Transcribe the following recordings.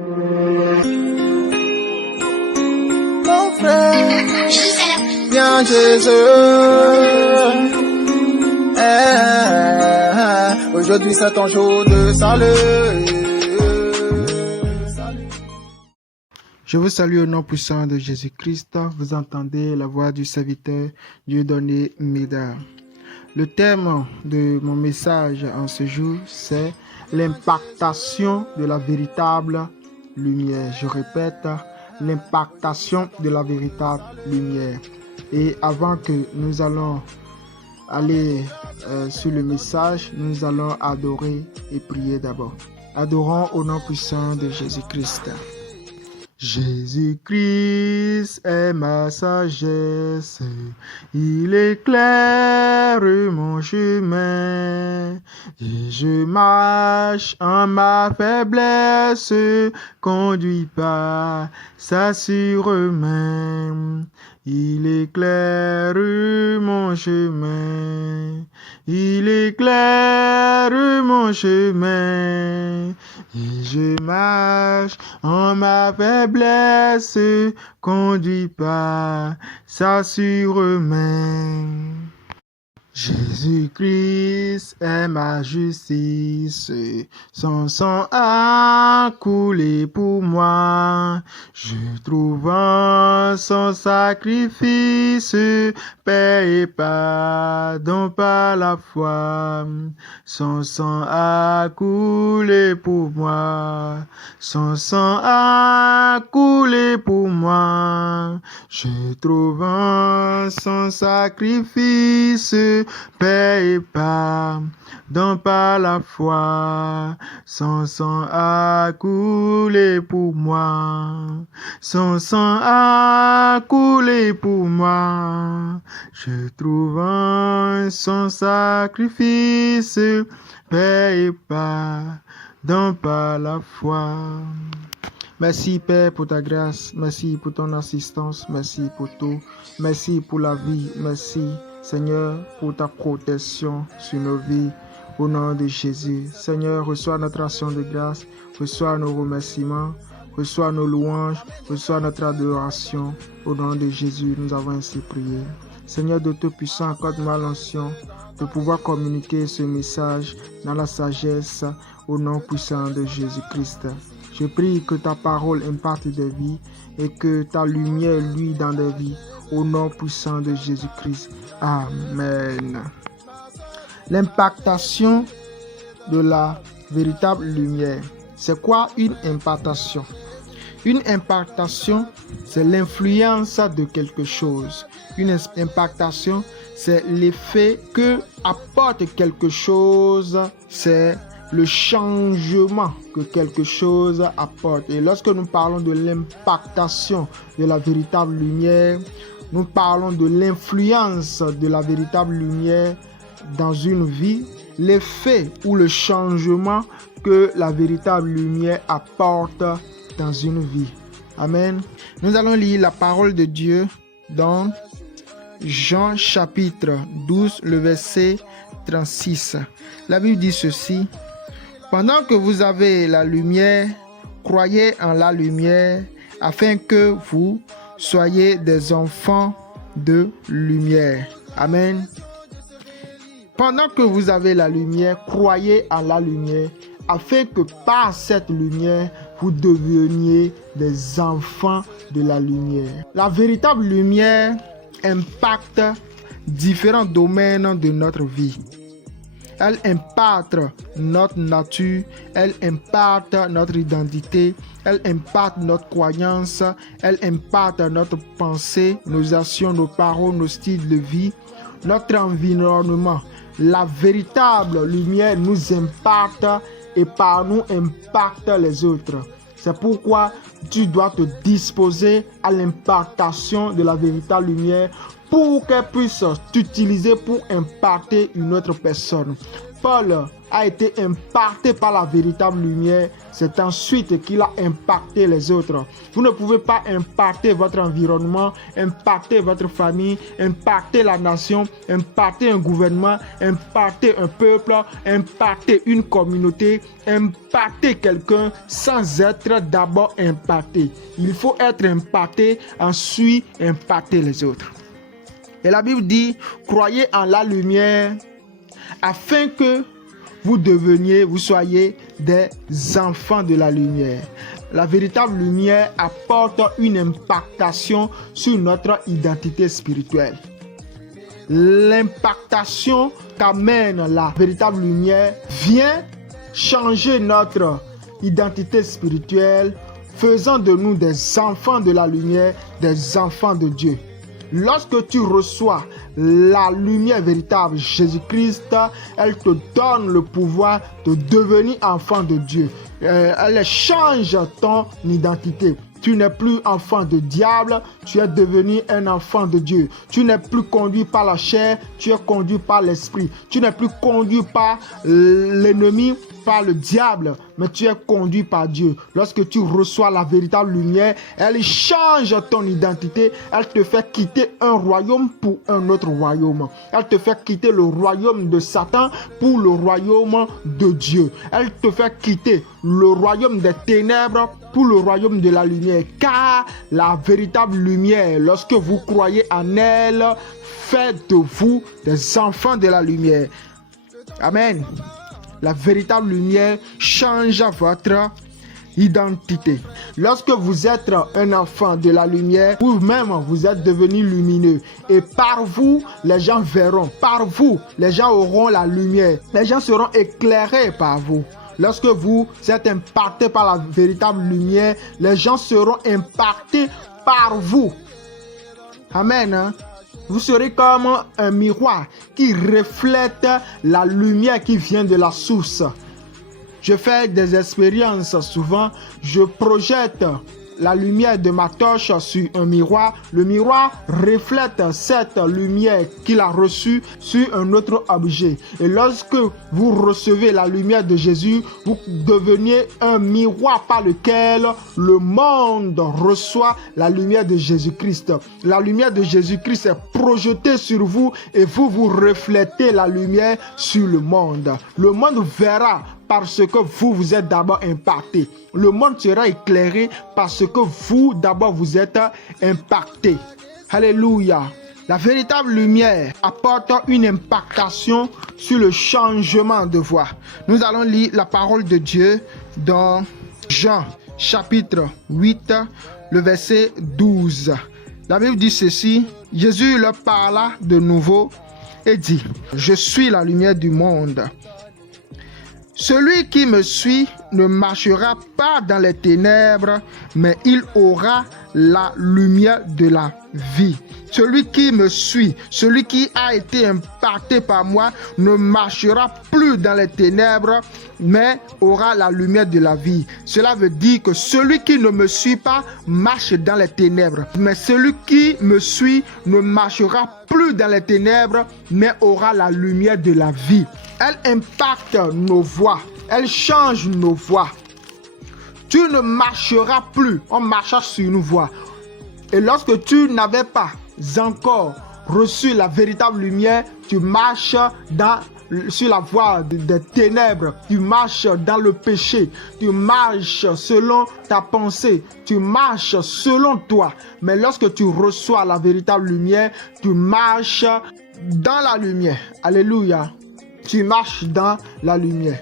Mon frère, viens Jésus. Aujourd'hui c'est ton jour de salut. Je vous salue au nom puissant de Jésus-Christ. Vous entendez la voix du serviteur Dieudonné Médard. Le thème de mon message en ce jour, c'est l'impactation de la véritable lumière. Je répète, l'impactation de la véritable lumière. Et avant que nous allons aller sur le message, nous allons adorer et prier d'abord. Adorons au nom puissant de Jésus-Christ. Jésus-Christ est ma sagesse, il éclaire mon chemin, et je marche en ma faiblesse, conduit par sa sûre main. Il éclaire mon chemin, il éclaire mon chemin, et je marche en ma faiblesse, conduit par sa sûre main. Jésus-Christ est ma justice, son sang a coulé pour moi. Je trouve en son sacrifice paix et pardon par la foi. Son sang a coulé pour moi, son sang a coulé pour moi. Je trouve en son sacrifice paix et pardon par la foi. Son sang a coulé pour moi, son sang a coulé pour moi. Je trouve en son sacrifice paix et pardon par la foi. Merci Père pour ta grâce, merci pour ton assistance, merci pour tout, merci pour la vie, merci Seigneur pour ta protection sur nos vies, au nom de Jésus. Seigneur, reçois notre action de grâce, reçois nos remerciements, reçois nos louanges, reçois notre adoration, au nom de Jésus, nous avons ainsi prié. Seigneur de Tout-Puissant, accorde-moi l'onction de pouvoir communiquer ce message dans la sagesse, au nom puissant de Jésus-Christ. Je prie que ta parole impacte des vies et que ta lumière luise dans des vies, au nom puissant de Jésus-Christ. Amen. L'impactation de la véritable lumière. C'est quoi une impactation? Une impactation, c'est l'influence de quelque chose. Une impactation, c'est l'effet que apporte quelque chose, c'est le changement que quelque chose apporte. Et lorsque nous parlons de l'impactation de la véritable lumière, nous parlons de l'influence de la véritable lumière dans une vie, l'effet ou le changement que la véritable lumière apporte dans une vie. Amen. Nous allons lire la parole de Dieu dans Jean chapitre 12, le verset 36. La Bible dit ceci: pendant que vous avez la lumière, croyez en la lumière, afin que vous soyez des enfants de lumière. Amen. Pendant que vous avez la lumière, croyez en la lumière, afin que par cette lumière, vous deveniez des enfants de la lumière. La véritable lumière impacte différents domaines de notre vie. Elle impacte notre nature, elle impacte notre identité, elle impacte notre croyance, elle impacte notre pensée, nos actions, nos paroles, nos styles de vie, notre environnement. La véritable lumière nous impacte et par nous impacte les autres. C'est pourquoi tu dois te disposer à l'impactation de la véritable lumière pour qu'elle puisse t'utiliser pour impacter une autre personne, Paul a été impacté par la véritable lumière, c'est ensuite qu'il a impacté les autres. Vous ne pouvez pas impacter votre environnement, impacter votre famille, impacter la nation, impacter un gouvernement, impacter un peuple, impacter une communauté, impacter quelqu'un sans être d'abord impacté. Il faut être impacté, ensuite impacter les autres. Et la Bible dit, croyez en la lumière afin que vous soyez des enfants de la lumière. La véritable lumière apporte une impactation sur notre identité spirituelle. L'impactation qu'amène la véritable lumière vient changer notre identité spirituelle, faisant de nous des enfants de la lumière, des enfants de Dieu. Lorsque tu reçois la lumière véritable, Jésus-Christ, elle te donne le pouvoir de devenir enfant de Dieu. Elle change ton identité. Tu n'es plus enfant de diable, tu es devenu un enfant de Dieu. Tu n'es plus conduit par la chair, tu es conduit par l'esprit. Tu n'es plus conduit par l'ennemi, par le diable, mais tu es conduit par Dieu. Lorsque tu reçois la véritable lumière, elle change ton identité. Elle te fait quitter un royaume pour un autre royaume. Elle te fait quitter le royaume de Satan pour le royaume de Dieu. Elle te fait quitter le royaume des ténèbres pour le royaume de la lumière. Car la véritable lumière, lorsque vous croyez en elle, fait de vous des enfants de la lumière. Amen. La véritable lumière change votre identité. Lorsque vous êtes un enfant de la lumière, vous-même, vous êtes devenu lumineux. Et par vous, les gens verront. Par vous, les gens auront la lumière. Les gens seront éclairés par vous. Lorsque vous êtes impacté par la véritable lumière, les gens seront impactés par vous. Amen. Vous serez comme un miroir qui reflète la lumière qui vient de la source. Je fais des expériences souvent, je projette la lumière de ma torche sur un miroir. Le miroir reflète cette lumière qu'il a reçue sur un autre objet. Et lorsque vous recevez la lumière de Jésus, vous devenez un miroir par lequel le monde reçoit la lumière de Jésus-Christ. La lumière de Jésus-Christ est projetée sur vous et vous reflétez la lumière sur le monde. Le monde verra parce que vous êtes d'abord impacté. Le monde sera éclairé parce que vous d'abord vous êtes impacté. Alléluia. La véritable lumière apporte une impactation sur le changement de voie. Nous allons lire la parole de Dieu dans Jean chapitre 8, le verset 12. La Bible dit ceci, Jésus leur parla de nouveau et dit, « Je suis la lumière du monde. Celui qui me suit ne marchera pas dans les ténèbres, mais il aura la lumière de la vie. » Celui qui me suit, celui qui a été impacté par moi, ne marchera plus dans les ténèbres, mais aura la lumière de la vie. Cela veut dire que celui qui ne me suit pas marche dans les ténèbres, mais celui qui me suit ne marchera plus dans les ténèbres, mais aura la lumière de la vie. Elle impacte nos voies, elle change nos voies. Tu ne marcheras plus, on marchera sur une voie. Et lorsque tu n'avais pas encore reçu la véritable lumière, tu marches sur la voie des ténèbres, tu marches dans le péché, tu marches selon ta pensée, tu marches selon toi. Mais lorsque tu reçois la véritable lumière, tu marches dans la lumière. Alléluia. Tu marches dans la lumière.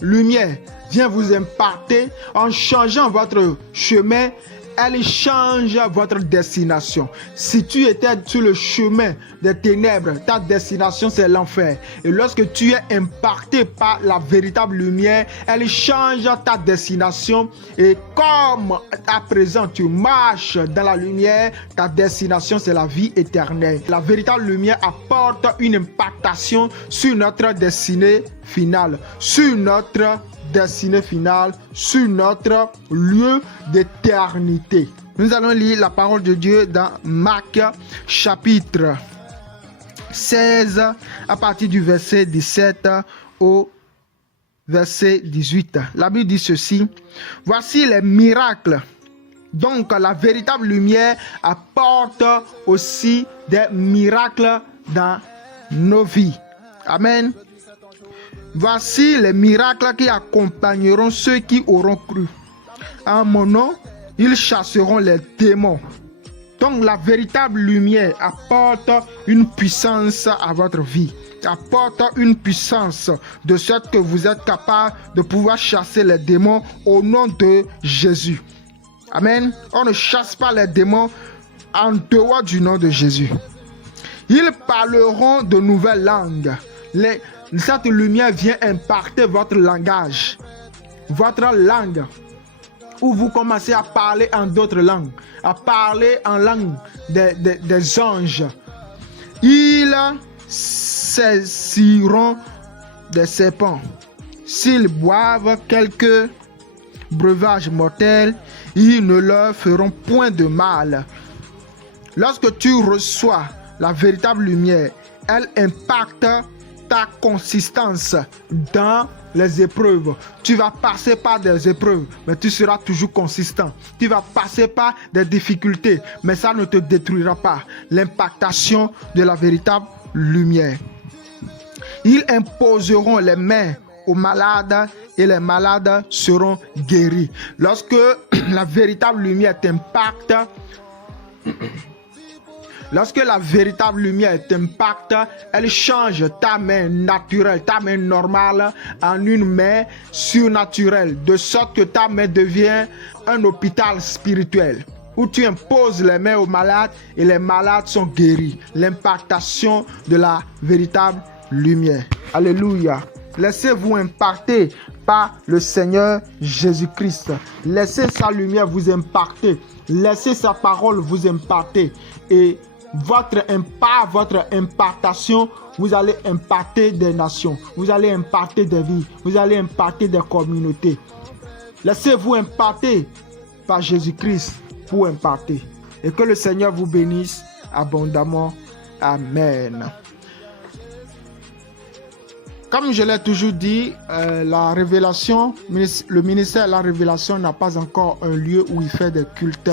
Lumière vient vous impacter en changeant votre chemin. Elle change votre destination. Si tu étais sur le chemin des ténèbres, ta destination c'est l'enfer. Et lorsque tu es impacté par la véritable lumière, elle change ta destination. Et comme à présent tu marches dans la lumière, ta destination c'est la vie éternelle. La véritable lumière apporte une impactation sur notre destinée finale, sur notre lieu d'éternité. Nous allons lire la parole de Dieu dans Marc chapitre 16 à partir du verset 17 au verset 18. La Bible dit ceci: voici les miracles. Donc la véritable lumière apporte aussi des miracles dans nos vies. Amen. Voici les miracles qui accompagneront ceux qui auront cru. En mon nom, ils chasseront les démons. Donc la véritable lumière apporte une puissance à votre vie. Apporte une puissance de sorte que vous êtes capable de pouvoir chasser les démons au nom de Jésus. Amen. On ne chasse pas les démons en dehors du nom de Jésus. Ils parleront de nouvelles langues. Cette lumière vient impacter votre langage, votre langue, où vous commencez à parler en d'autres langues, à parler en langue des anges. Ils saisiront des serpents. S'ils boivent quelques breuvages mortels, ils ne leur feront point de mal. Lorsque tu reçois la véritable lumière, elle impacte ta consistance dans les épreuves. Tu vas passer par des épreuves, mais tu seras toujours consistant. Tu vas passer par des difficultés, mais ça ne te détruira pas. L'impactation de la véritable lumière. Ils imposeront les mains aux malades et les malades seront guéris. Lorsque la véritable lumière t'impacte, elle change ta main naturelle, ta main normale en une main surnaturelle, de sorte que ta main devient un hôpital spirituel où tu imposes les mains aux malades et les malades sont guéris. L'impactation de la véritable lumière. Alléluia. Laissez-vous impacter par le Seigneur Jésus-Christ. Laissez sa lumière vous impacter. Laissez sa parole vous impacter. Et votre impactation, vous allez impacter des nations. Vous allez impacter des vies. Vous allez impacter des communautés. Laissez-vous impacter par Jésus-Christ pour impacter. Et que le Seigneur vous bénisse abondamment. Amen. Comme je l'ai toujours dit, la révélation, le ministère de la révélation n'a pas encore un lieu où il fait des cultes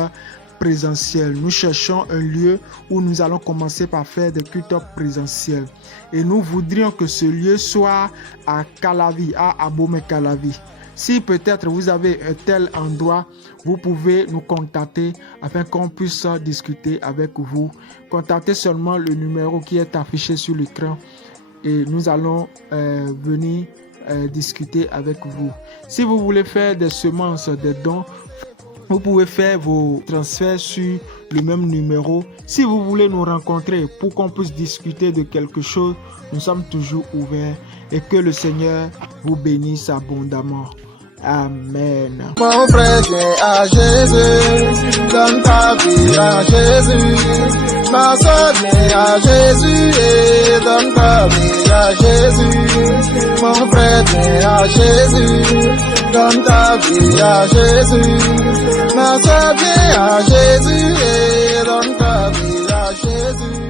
présentiels. Nous cherchons un lieu où nous allons commencer par faire des cultes présentiels. Et nous voudrions que ce lieu soit à Calavi, à Abomey-Calavi. Si peut-être vous avez un tel endroit, vous pouvez nous contacter afin qu'on puisse discuter avec vous. Contactez seulement le numéro qui est affiché sur l'écran. Et nous allons venir discuter avec vous. Si vous voulez faire des semences, des dons, vous pouvez faire vos transferts sur le même numéro. Si vous voulez nous rencontrer pour qu'on puisse discuter de quelque chose, nous sommes toujours ouverts. Et que le Seigneur vous bénisse abondamment. Amen. Mon frère, viens à Jésus, donne ta vie à Jésus. Ma soeur, viens à Jésus et donne ta vie à Jésus. Mon frère, viens à Jésus, donne ta vie à Jésus. Ma soeur, viens à Jésus et donne ta vie à Jésus.